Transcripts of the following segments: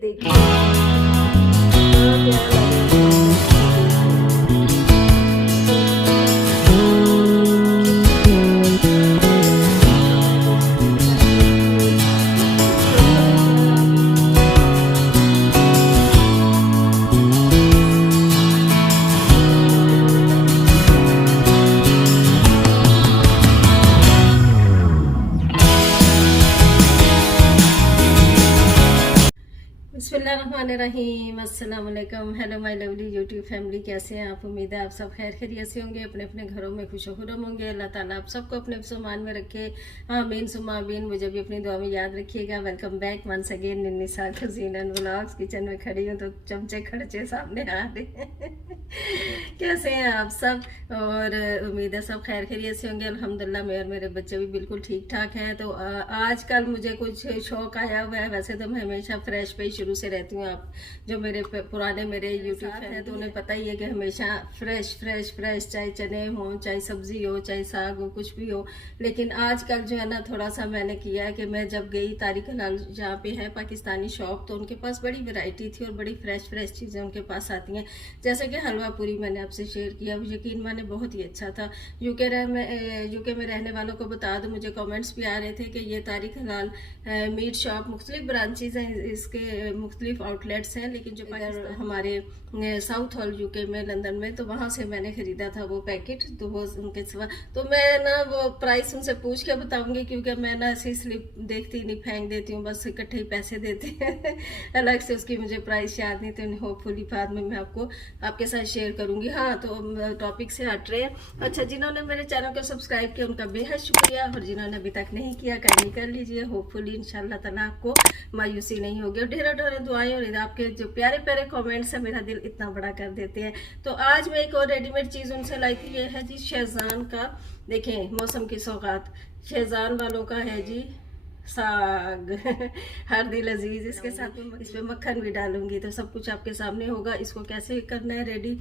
देखिए कितना प्यारा बिस्मिल्लाहिर्रहमानिर्रहीम। अस्सलाम वालेकुम। Hello my lovely YouTube family, कैसे हैं आप? उम्मीद है आप सब खैर खैरियत से होंगे, अपने अपने घरों में खुश खुरम होंगे। अल्लाह ताला आप सबको अपने सामान में रखे। आमीन सुम्मा आमीन। मुझे भी अपनी दुआ में याद रखिएगा। Welcome back once again Ninnisa cuisine and vlogs. Kitchen में खड़ी हूँ तो चमचे खड़चे सामने आ रहे हैं। कैसे हैं आप सब? और उम्मीद है सब खैर खैरियत से होंगे। अल्हम्दुलिल्लाह मैं और मेरे बच्चे भी बिल्कुल ठीक ठाक हैं। तो आजकल मुझे कुछ शौक आया हुआ है। वैसे तो मैं हमेशा फ्रेश पे ही शुरू से रहती हूँ। आप जो मेरे पुराने मेरे यूट्यूब हैं तो उन्हें पता ही है कि हमेशा फ्रेश फ्रेश फ्रेश, चाहे चने हो, चाहे सब्जी हो, चाहे साग हो, कुछ भी हो। लेकिन आजकल जो है ना, थोड़ा सा मैंने किया है कि मैं जब गई तारिक हलाल जहाँ पे है पाकिस्तानी शॉप, तो उनके पास बड़ी वैरायटी थी और बड़ी फ्रेश फ्रेश चीज़ें उनके पास आती हैं। जैसे कि हलवा पूरी मैंने आपसे शेयर किया, यकीन माने बहुत ही अच्छा था। यूके में रहने वालों को बता दूं, मुझे कमेंट्स भी आ रहे थे कि ये तारिक हलाल मीट शॉप मुख्तलिफ ब्रांचेज हैं, इसके मुख्तलिफ आउटलेट्स हैं, लेकिन जो हमारे साउथ हॉल यूके में लंदन में, तो वहाँ से मैंने ख़रीदा था वो पैकेट। तो वो उनके सिवा तो मैं ना वो प्राइस उनसे पूछ के बताऊंगी, क्योंकि मैं ना ऐसी स्लिप देखती नहीं, फेंक देती हूँ, बस इकट्ठे ही पैसे देती हैं। अलग से उसकी मुझे प्राइस याद नहीं, तो होपफुली बाद में मैं आपके साथ शेयर करूंगी। हाँ, तो टॉपिक से हट रहे हैं। अच्छा, जिन्होंने मेरे चैनल को सब्सक्राइब किया उनका बेहद शुक्रिया, और जिन्होंने अभी तक नहीं किया काइंडली कर लीजिए। होपफुली इंशाल्लाह ताला आपको मायूसी नहीं होगी, और ढेरों ढेरों दुआएं और आपके जो प्यारे प्यारे कमेंट्स हैं मेरा दिल इतना बड़ा कर देते हैं। तो आज मैं एक और रेडीमेड चीज़ उनसे लाई थी, ये है जी शेज़ान का। देखें, मौसम की सौगात शेज़ान वालों का है जी साग। हर दिल अजीज। इसके साथ में इस पे मक्खन भी डालूंगी, तो सब कुछ आपके सामने होगा। इसको कैसे करना है रेडी,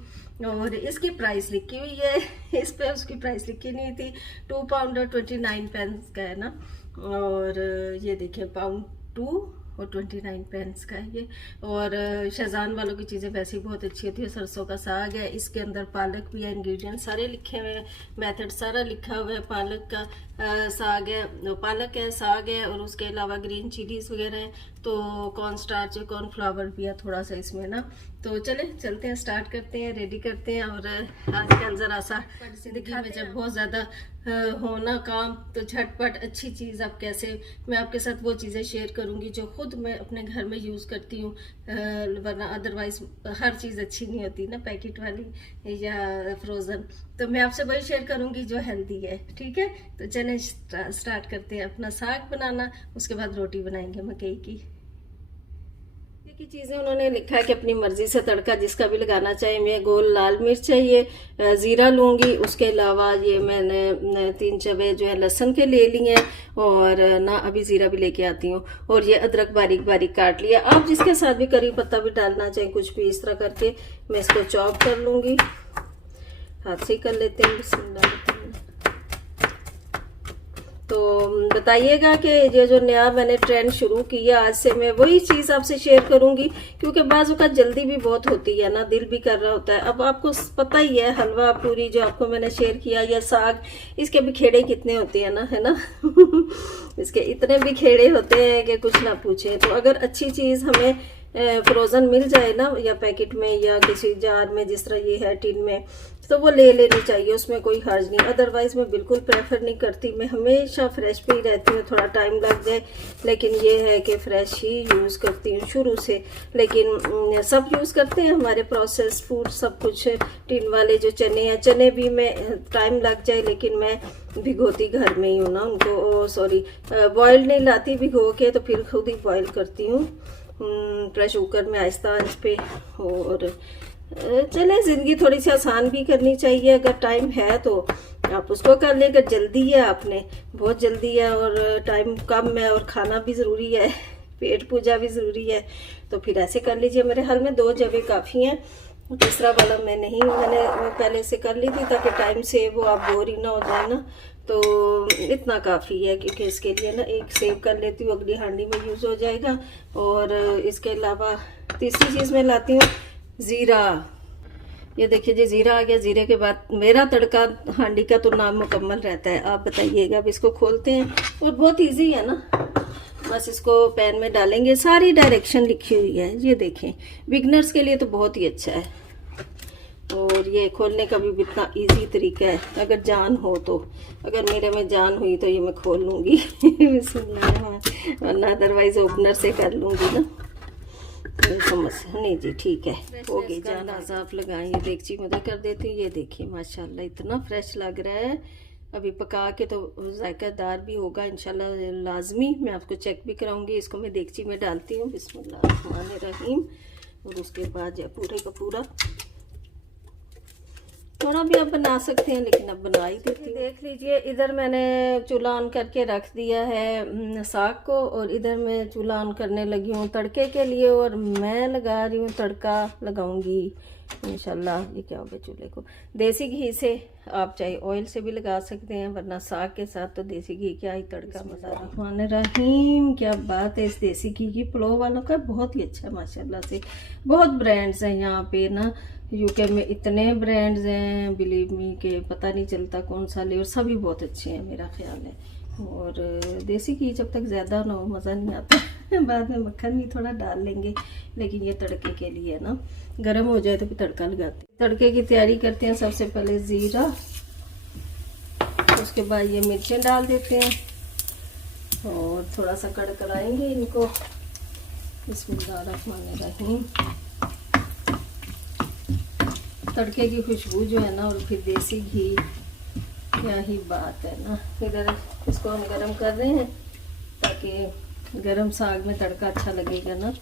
और इसकी प्राइस लिखी हुई है। इस पे उसकी प्राइस लिखी नहीं थी। 2 पाउंड और 29 पेंस का है ना, और ये देखिए पाउंड 2 और 29 पेंस का है ये। और शेज़ान वालों की चीज़ें वैसे ही बहुत अच्छी होती है। सरसों का साग है, इसके अंदर पालक भी है, इंग्रेडिएंट सारे लिखे हुए हैं, मेथड सारा लिखा हुआ है। पालक का साग है, पालक है, साग है, और उसके अलावा ग्रीन चिलीज वगैरह हैं। तो कॉर्न स्टार्च है, कॉर्न फ्लावर भी है थोड़ा सा इसमें ना। तो चलते हैं, स्टार्ट करते हैं, रेडी करते हैं। और आजकल ज़रा सा जिंदगी में जब बहुत ज़्यादा होना काम, तो झटपट अच्छी चीज़ आप कैसे, मैं आपके साथ वो चीज़ें शेयर करूंगी जो खुद मैं अपने घर में यूज़ करती हूँ। वरना अदरवाइज हर चीज़ अच्छी नहीं होती ना, पैकेट वाली या फ्रोज़न। तो मैं आपसे वही शेयर करूंगी जो हेल्दी है, ठीक है? तो चलें स्टार्ट करते हैं अपना साग बनाना, उसके बाद रोटी बनाएंगे मकई की चीज़ें उन्होंने लिखा है कि अपनी मर्जी से तड़का जिसका भी लगाना चाहिए। मैं गोल लाल मिर्च है, ये ज़ीरा लूँगी। उसके अलावा ये मैंने 3 चवे जो है लहसुन के ले लिए हैं, और ना अभी ज़ीरा भी लेके आती हूँ। और ये अदरक बारीक बारीक काट लिया। आप जिसके साथ भी करी पत्ता भी डालना चाहें, कुछ भी इस तरह करके मैं इसको चॉप कर लूँगी। हाथ से ही कर लेते हैं। बिस्मिल्लाह। तो बताइएगा कि ये जो नया मैंने ट्रेंड शुरू किया, आज से मैं वही चीज़ आपसे शेयर करूंगी, क्योंकि बाज़ का जल्दी भी बहुत होती है ना, दिल भी कर रहा होता है। अब आपको पता ही है, हलवा पूरी जो आपको मैंने शेयर किया, या साग, इसके भी खेड़े कितने होते हैं ना, है ना। इसके इतने भी खेड़े होते हैं कि कुछ ना पूछे। तो अगर अच्छी चीज़ हमें फ्रोज़न मिल जाए ना, या पैकेट में या किसी जार में, जिस तरह ये है टिन में, तो वो ले लेनी चाहिए, उसमें कोई हर्ज नहीं। अदरवाइज मैं बिल्कुल प्रेफर नहीं करती, मैं हमेशा फ्रेश पे ही रहती हूँ, थोड़ा टाइम लग जाए, लेकिन ये है कि फ्रेश ही यूज़ करती हूँ शुरू से। लेकिन सब यूज़ करते हैं हमारे प्रोसेस फूड, सब कुछ। टिन वाले जो चने हैं, चने भी मैं टाइम लग जाए, लेकिन मैं भिगोती घर में ही हूँ ना उनको। सॉरी, बॉयल नहीं लाती भिगो के, तो फिर खुद ही बॉयल करती हूँ प्रेशर कुकर में आहिस्ता आंच पे। और चले, ज़िंदगी थोड़ी सी आसान भी करनी चाहिए। अगर टाइम है तो आप उसको कर ले। अगर जल्दी है, आपने बहुत जल्दी है और टाइम कम है और खाना भी ज़रूरी है, पेट पूजा भी ज़रूरी है, तो फिर ऐसे कर लीजिए। मेरे हाल में 2 जगह काफ़ी हैं, तीसरा वाला मैंने पहले से कर ली थी ताकि टाइम सेव हो, आप बोर ही ना हो जाए ना, तो इतना काफ़ी है। क्योंकि इसके लिए ना एक सेव कर लेती हूँ, अगली हांडी में यूज़ हो जाएगा। और इसके अलावा तीसरी चीज़ मैं लाती हूँ ज़ीरा। ये देखिए जी, ज़ीरा आ गया। ज़ीरे के बाद मेरा तड़का हांडी का तो नाम मुकम्मल रहता है। आप बताइएगा। अब इसको खोलते हैं और बहुत इजी है ना, बस इसको पैन में डालेंगे। सारी डायरेक्शन लिखी हुई है, ये देखें। बिगनर्स के लिए तो बहुत ही अच्छा है। और ये खोलने का भी इतना इजी तरीका है, अगर जान हो तो। अगर मेरे में जान हुई तो ये मैं खोल लूँगी वरना अदरवाइज ओपनर से कर लूँगी ना। समझ नहीं जी, ठीक है, हो गई जान। आप लगाएं, ये देगची मदद कर देती हूँ। ये देखिए माशाल्लाह इतना फ्रेश लग रहा है। अभी पका के तो जायकादार भी होगा इंशाल्लाह लाजमी। मैं आपको चेक भी कराऊंगी। इसको मैं देगची में डालती हूँ, बिस्मिल्लाहिर्रहमानिर्रहीम। और उसके बाद जो पूरे का पूरा, थोड़ा भी आप बना सकते हैं लेकिन अब बना ही देती हूँ। देख लीजिए, इधर मैंने चूल्हा ऑन करके रख दिया है साग को, और इधर मैं चूल्हा ऑन करने लगी हूँ तड़के के लिए। और मैं लगा रही हूँ तड़का, लगाऊंगी इंशाल्लाह। ये क्या हो गया, चूल्हे को देसी घी से, आप चाहे ऑयल से भी लगा सकते हैं, वरना साग के साथ तो देसी घी क्या ही तड़का। मज़ा रहीम, क्या बात है इस देसी घी की। पुलाव वालों का बहुत ही अच्छा माशाल्लाह से। बहुत ब्रांड्स हैं यहाँ पे ना, यूके में इतने ब्रांड्स हैं, बिलीव मी के पता नहीं चलता कौन सा ले। और सभी बहुत अच्छे हैं मेरा ख्याल है। और देसी घी जब तक ज़्यादा ना हो मज़ा नहीं आता बाद में मक्खन भी थोड़ा डाल लेंगे, लेकिन ये तड़के के लिए ना, गर्म हो जाए तो फिर तड़का लगाते हैं। तड़के की तैयारी करते हैं। सबसे पहले ज़ीरा, उसके बाद ये मिर्चें डाल देते हैं और थोड़ा सा कड़कड़ाएंगे इनको। बिस्मिल्लाहिर्रहमानिर्रहीम। तड़के की खुशबू जो है ना, और फिर देसी घी, क्या ही बात है ना। इधर इसको हम गरम कर रहे हैं ताकि गरम साग में तड़का अच्छा लगेगा ना।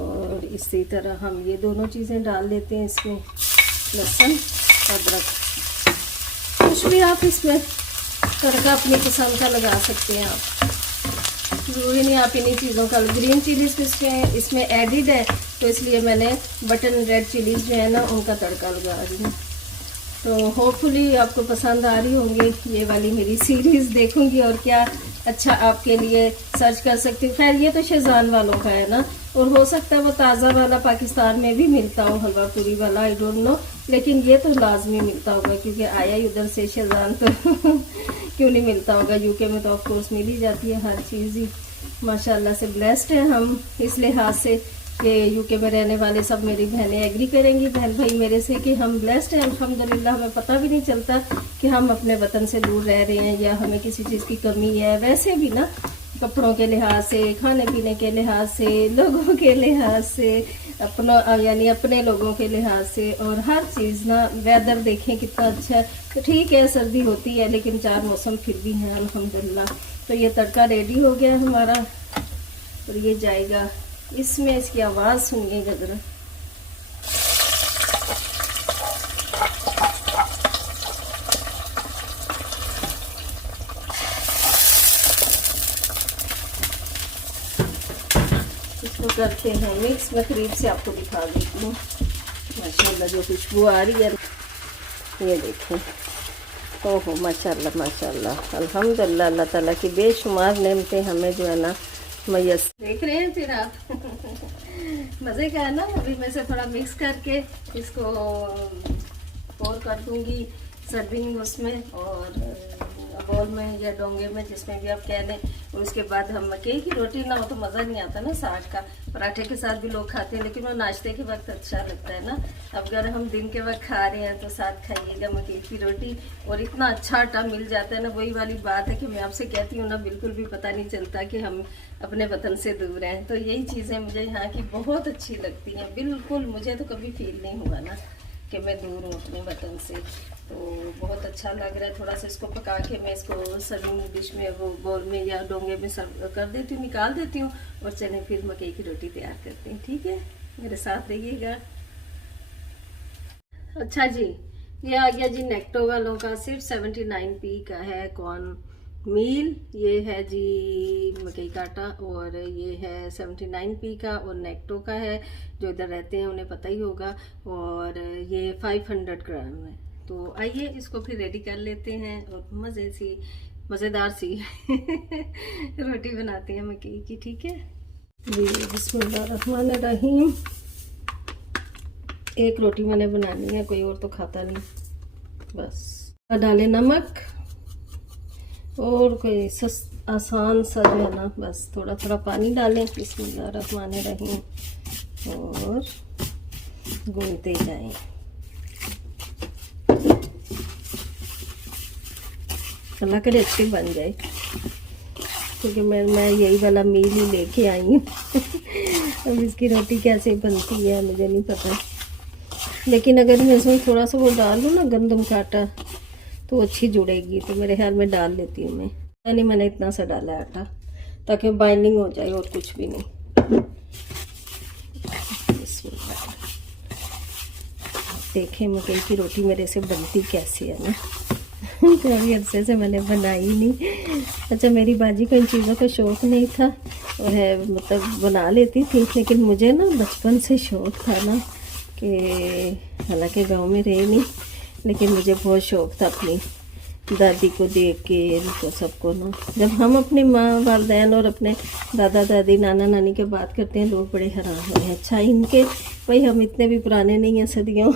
और इसी तरह हम ये दोनों चीज़ें डाल देते हैं इसमें, लहसुन अदरक। कुछ भी आप इसमें तड़का अपनी पसंद का लगा सकते हैं। आप जरूरी नहीं आप इन्हीं चीज़ों का। ग्रीन चिलीज इसमें एडिड है, तो इसलिए मैंने बटन रेड चिलीज जो है ना उनका तड़का लगा रही हूँ। तो होपफुली आपको पसंद आ रही होंगी ये वाली मेरी सीरीज़। देखूंगी और क्या अच्छा आपके लिए सर्च कर सकती हूँ। खैर ये तो शेज़वान वालों का है ना, और हो सकता है वो ताज़ा वाला पाकिस्तान में भी मिलता हो, हलवा पूरी वाला, आई डोंट नो। लेकिन ये तो लाजमी मिलता होगा क्योंकि आया ही उधर से शेज़वान तो क्यों नहीं मिलता होगा। यूके में तो ऑफ कोर्स मिल ही जाती है हर चीज़ ही। माशाल्लाह से ब्लेस्ड है हम इस लिहाज से कि यूके में रहने वाले सब मेरी बहनें एग्री करेंगी, बहन भाई मेरे से, कि हम ब्लेस्ड हैं अल्हम्दुलिल्लाह। हमें पता भी नहीं चलता कि हम अपने वतन से दूर रह रहे हैं या हमें किसी चीज़ की कमी है। वैसे भी ना, कपड़ों के लिहाज से, खाने पीने के लिहाज से, लोगों के लिहाज से, यानी अपने लोगों के लिहाज से, और हर चीज़ ना। वेदर देखें कितना अच्छा है। तो ठीक है सर्दी होती है लेकिन 4 मौसम फिर भी हैं अल्हम्दुलिल्लाह। तो ये तड़का रेडी हो गया हमारा और ये जाएगा इसमें। इसकी आवाज़ सुनिएगा ज़रा। इसको करते हैं मिक्स। मैं करीब से आपको दिखा देती हूँ माशाल्लाह जो खुशबू आ रही है। ये देखें, ओहो माशाल्लाह माशाल्लाह अल्हम्दुलिल्लाह। अल्लाह ताला की बेशुमार नेमतें हमें जो है ना मैयस। देख रहे हैं फिर आप मज़े का है ना। अभी मैं से थोड़ा मिक्स करके इसको पोर कर दूंगी सर्विंग उसमें, और बोल में या डोंगे में, जिसमें भी आप कह दें। और उसके बाद हम मकई की रोटी ना हो तो मज़ा नहीं आता ना साग का। पराठे के साथ भी लोग खाते हैं लेकिन वो नाश्ते के वक्त अच्छा लगता है ना। अब अगर हम दिन के वक्त खा रहे हैं तो साथ खाइएगा मकई की रोटी, और इतना अच्छा आटा मिल जाता है ना। वही वाली बात है कि मैं आपसे कहती हूँ ना, बिल्कुल भी पता नहीं चलता कि हम अपने वतन से दूर हैं। तो यही चीज़ें मुझे यहाँ की बहुत अच्छी लगती हैं। बिल्कुल मुझे तो कभी फील नहीं हुआ ना कि मैं दूर हूँ अपने वतन से। तो बहुत अच्छा लग रहा है। थोड़ा सा इसको पका के मैं इसको सर्विंग डिश में, वो बोल में या डोंगे में सर्व कर देती हूँ, निकाल देती हूँ। और चलें फिर मकई की रोटी तैयार करते हैं। ठीक है, मेरे साथ रहिएगा। अच्छा जी, ये आ गया जी नेक्टो वालों का। सिर्फ 79p का है कॉर्न मील, ये है जी मकई का आटा, और ये है 79p का, और नेक्टो का है, जो इधर रहते हैं उन्हें पता ही होगा, और ये 500 ग्राम है। तो आइए इसको फिर रेडी कर लेते हैं और मज़ेदार सी रोटी बनाते हैं मकई की, ठीक है जी। बिस्मिल्लाहिर्रहमानिर्रहीम। एक रोटी मैंने बनानी है, कोई और तो खाता नहीं। बस डालें नमक, और कोई आसान सा जो है ना, बस थोड़ा थोड़ा पानी डालें, बिस्मिल्लाहिर्रहमानिर्रहीम, और गूंथते जाएं। अल्लाह करे अच्छी बन जाए, क्योंकि मैं यही वाला मील ही लेके आई हूँ। अब इसकी रोटी कैसे बनती है मुझे नहीं पता, लेकिन अगर मैं इसमें थोड़ा सा वो डाल लूँ ना गंदम का आटा, तो अच्छी जुड़ेगी। तो मेरे ख्याल में डाल लेती हूँ मैं, यानी मैंने इतना सा डाला आटा ताकि बाइंडिंग हो जाए, और कुछ भी नहीं। देखें मकई की रोटी मेरे से बनती कैसी है ना। कभी अरसे से मैंने बनाई नहीं। अच्छा, मेरी बाजी को इन चीज़ों का शौक़ नहीं था, और है मतलब बना लेती थी, लेकिन मुझे ना बचपन से शौक़ था ना, कि हालांकि गांव में रहे नहीं, लेकिन मुझे बहुत शौक़ था अपनी दादी को देख के, इनको सबको ना। जब हम अपने माँ वालदैन और अपने दादा दादी नाना नानी की बात करते हैं, लोग बड़े हैरान हो रहे हैं। अच्छा इनके भाई हम इतने भी पुराने नहीं हैं सदियों।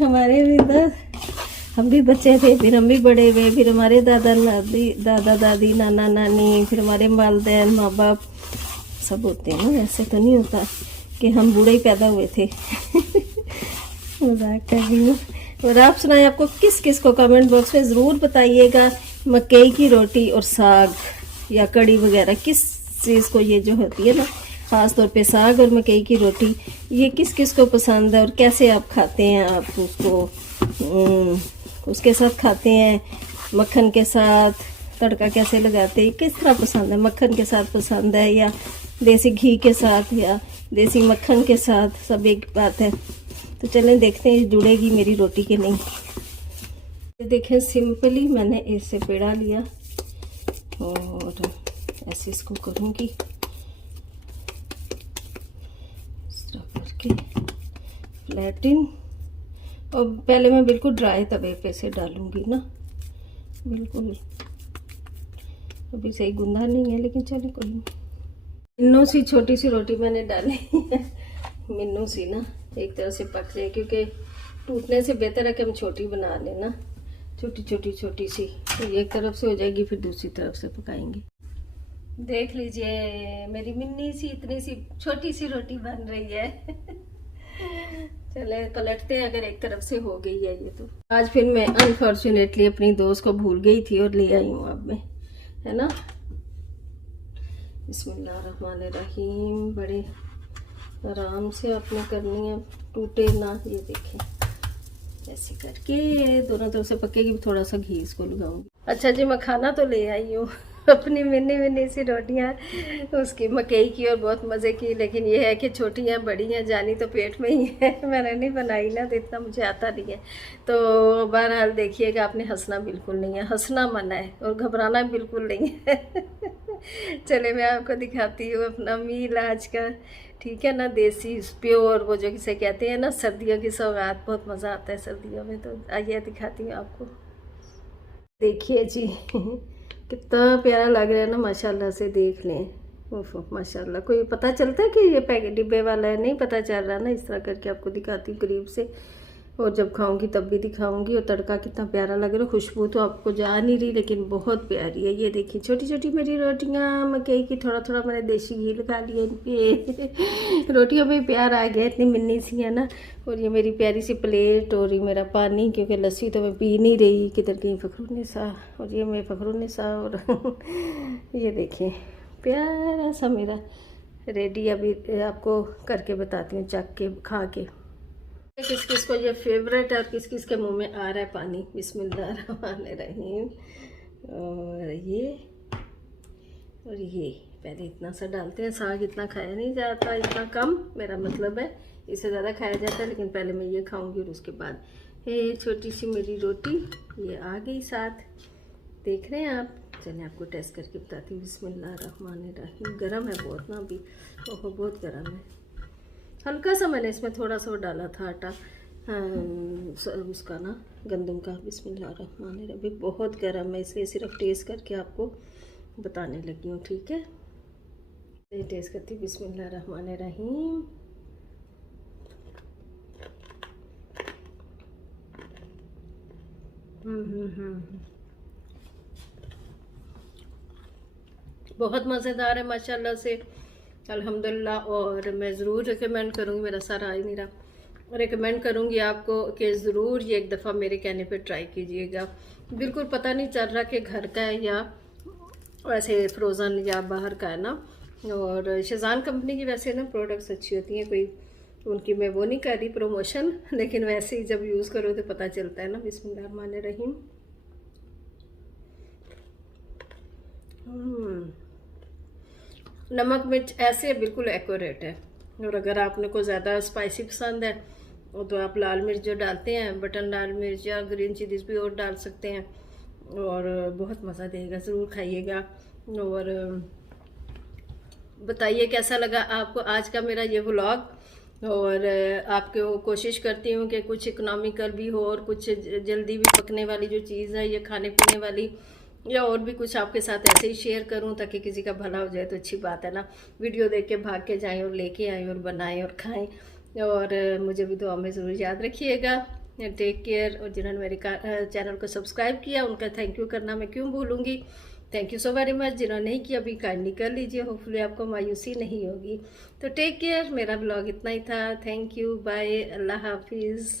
हमारे भी तो हम भी बच्चे थे, फिर हम भी बड़े हुए, फिर हमारे दादा दादी नाना नानी, फिर हमारे वालदैन माँ बाप सब होते हैं ना। ऐसे तो नहीं होता कि हम बूढ़े ही पैदा हुए थे। मजाक कर रही हूँ। और आप सुनाए, आपको किस किस को कमेंट बॉक्स में ज़रूर बताइएगा, मकई की रोटी और साग या कड़ी वगैरह, किस चीज़ को ये जो होती है ना, ख़ास तौर पे साग और मकई की रोटी, ये किस किस को पसंद है, और कैसे आप खाते हैं। आप उसको उसके साथ खाते हैं, मक्खन के साथ तड़का कैसे लगाते हैं, किस तरह पसंद है, मक्खन के साथ पसंद है या देसी घी के साथ या देसी मक्खन के साथ, सब एक बात है। तो चलें देखते हैं जुड़ेगी मेरी रोटी के नहीं। देखें सिंपली मैंने ऐसे पेड़ा लिया और ऐसे इसको करूँगी इस तरह करके फ्लैटिंग। और पहले मैं बिल्कुल ड्राई तवे पे से डालूँगी ना, बिल्कुल अभी सही गुंदा नहीं है, लेकिन चलो कोई नहीं। मिन्नू सी छोटी सी रोटी मैंने डाली मिन्नू सी ना, एक तरह से पक जाए, क्योंकि टूटने से बेहतर है कि हम छोटी बना लें ना, छोटी सी, तो एक तरफ से हो जाएगी, फिर दूसरी तरफ से पकाएंगे। देख लीजिए मेरी मिन्नी सी इतनी सी छोटी सी रोटी बन रही है। चले पलटते हैं, अगर एक तरफ से हो गई है ये तो। आज फिर मैं अनफॉर्चुनेटली अपनी दोस्त को भूल गई थी और ले आई हूँ अब मैं, है ना। बिस्मिल्लाहिर्रहमानिर्रहीम, बड़े आराम से आपने करनी है, टूटे ना। ये देखें ऐसे करके दोनों तरफ से पकेगी, थोड़ा सा घी इसको लगाऊंगी। अच्छा जी, मैं खाना तो ले आई हूँ अपनी मिनी सी रोटियाँ उसकी मकई की, और बहुत मज़े की, लेकिन ये है कि छोटी हैं बड़ी हैं, जानी तो पेट में ही है। मैंने नहीं बनाई ना, तो इतना मुझे आता नहीं है। तो बहरहाल देखिएगा, आपने हंसना बिल्कुल नहीं है, हंसना मना है और घबराना बिल्कुल नहीं है। चले मैं आपको दिखाती हूँ अपना मील आज का, ठीक है ना, देसी प्योर, वो जो किसे कहते हैं ना सर्दियों की सौगात, बहुत मज़ा आता है सर्दियों में। तो आइए दिखाती हूँ आपको। देखिए जी कितना प्यारा लग रहा है ना, माशाल्लाह से, देख लें। ओफो माशाल्लाह, कोई पता चलता है कि ये पैकेट डिब्बे वाला है? नहीं पता चल रहा ना। इस तरह करके आपको दिखाती हूँ करीब से, और जब खाऊंगी तब भी दिखाऊंगी। और तड़का कितना प्यारा लग रहा है, खुशबू तो आपको जा नहीं रही, लेकिन बहुत प्यारी है। ये देखिए छोटी छोटी मेरी रोटियां मकई की, थोड़ा थोड़ा मैंने देसी घी लगा लिया इन पे। रोटियों में प्यार आ गया, इतनी मिन्नी सी है ना। और ये मेरी प्यारी सी प्लेट, और ये मेरा पानी, क्योंकि लस्सी तो मैं पी नहीं रही, किधर गई फ़खरुन्निसा। और ये मैं फ़खरुन्निसा, और ये देखें प्यारा सा मेरा रेडी। अभी आपको करके बताती हूँ, चख के खा के, किस किस को ये फेवरेट है और किस किस के मुंह में आ रहा है पानी। बिस्मिल्लाहिर्रहमानिर्रहीम। और ये पहले इतना सा डालते हैं। साग इतना खाया नहीं जाता, इतना कम, मेरा मतलब है इससे ज़्यादा खाया जाता है, लेकिन पहले मैं ये खाऊंगी और उसके बाद ये छोटी सी मेरी रोटी ये आ गई साथ। देख रहे हैं आप। चलिए आपको टेस्ट करके बताती हूँ। बिस्मिल्लाहिर्रहमानिर्रहीम। गरम है बहुत ना अभी, ओहो बहुत गरम है। हल्का सा मैंने इसमें थोड़ा सा वो डाला था आटा उसका ना, गंदम का। बिस्मिल्लाहिर्रहमानिर्रहीम। अभी बहुत गरम है इसलिए सिर्फ टेस्ट करके आपको बताने लगी हूँ, ठीक है। ये टेस्ट करती हूँ। बिस्मिल्लाहिर्रहमानिर्रहीम। बहुत मज़ेदार है माशाल्लाह से, अल्हम्दुलिल्लाह। और मैं ज़रूर रिकमेंड करूँगी, मेरा सारा आ ही नहीं रहा, रिकमेंड करूँगी आपको कि ज़रूर ये एक दफ़ा मेरे कहने पे ट्राई कीजिएगा। बिल्कुल पता नहीं चल रहा कि घर का है या वैसे फ्रोज़न या बाहर का है ना। और शेज़ान कंपनी की वैसे ना प्रोडक्ट्स अच्छी होती हैं, कोई उनकी मैं वो नहीं कर रही प्रमोशन, लेकिन वैसे ही जब यूज़ करो तो पता चलता है ना। बिस्मिल्लाहिर्रहमानिर्रहीम। नमक मिर्च ऐसे बिल्कुल एक्यूरेट है। और अगर आपने को ज़्यादा स्पाइसी पसंद है तो आप लाल मिर्च जो डालते हैं, बटन लाल मिर्च या ग्रीन चिलीज भी और डाल सकते हैं, और बहुत मज़ा देगा। ज़रूर खाइएगा और बताइए कैसा लगा आपको आज का मेरा ये व्लॉग। और आपको कोशिश करती हूँ कि कुछ इकोनॉमिकल भी हो और कुछ जल्दी भी पकने वाली जो चीज़ है, ये खाने पीने वाली, या और भी कुछ आपके साथ ऐसे ही शेयर करूं ताकि किसी का भला हो जाए तो अच्छी बात है ना। वीडियो देख के भाग के जाएं और लेके आएँ और बनाएं और खाएं। और मुझे भी दुआ में ज़रूर याद रखिएगा। Take care. और जिन्होंने मेरे चैनल को सब्सक्राइब किया उनका थैंक यू करना मैं क्यों भूलूँगी। Thank you so very much. जिन्होंने नहीं किया अभी काइंडली कर लीजिए, होपफुली आपको मायूसी नहीं होगी। तो टेक केयर। मेरा ब्लॉग इतना ही था। थैंक यू, बाय, अल्लाह हाफिज़।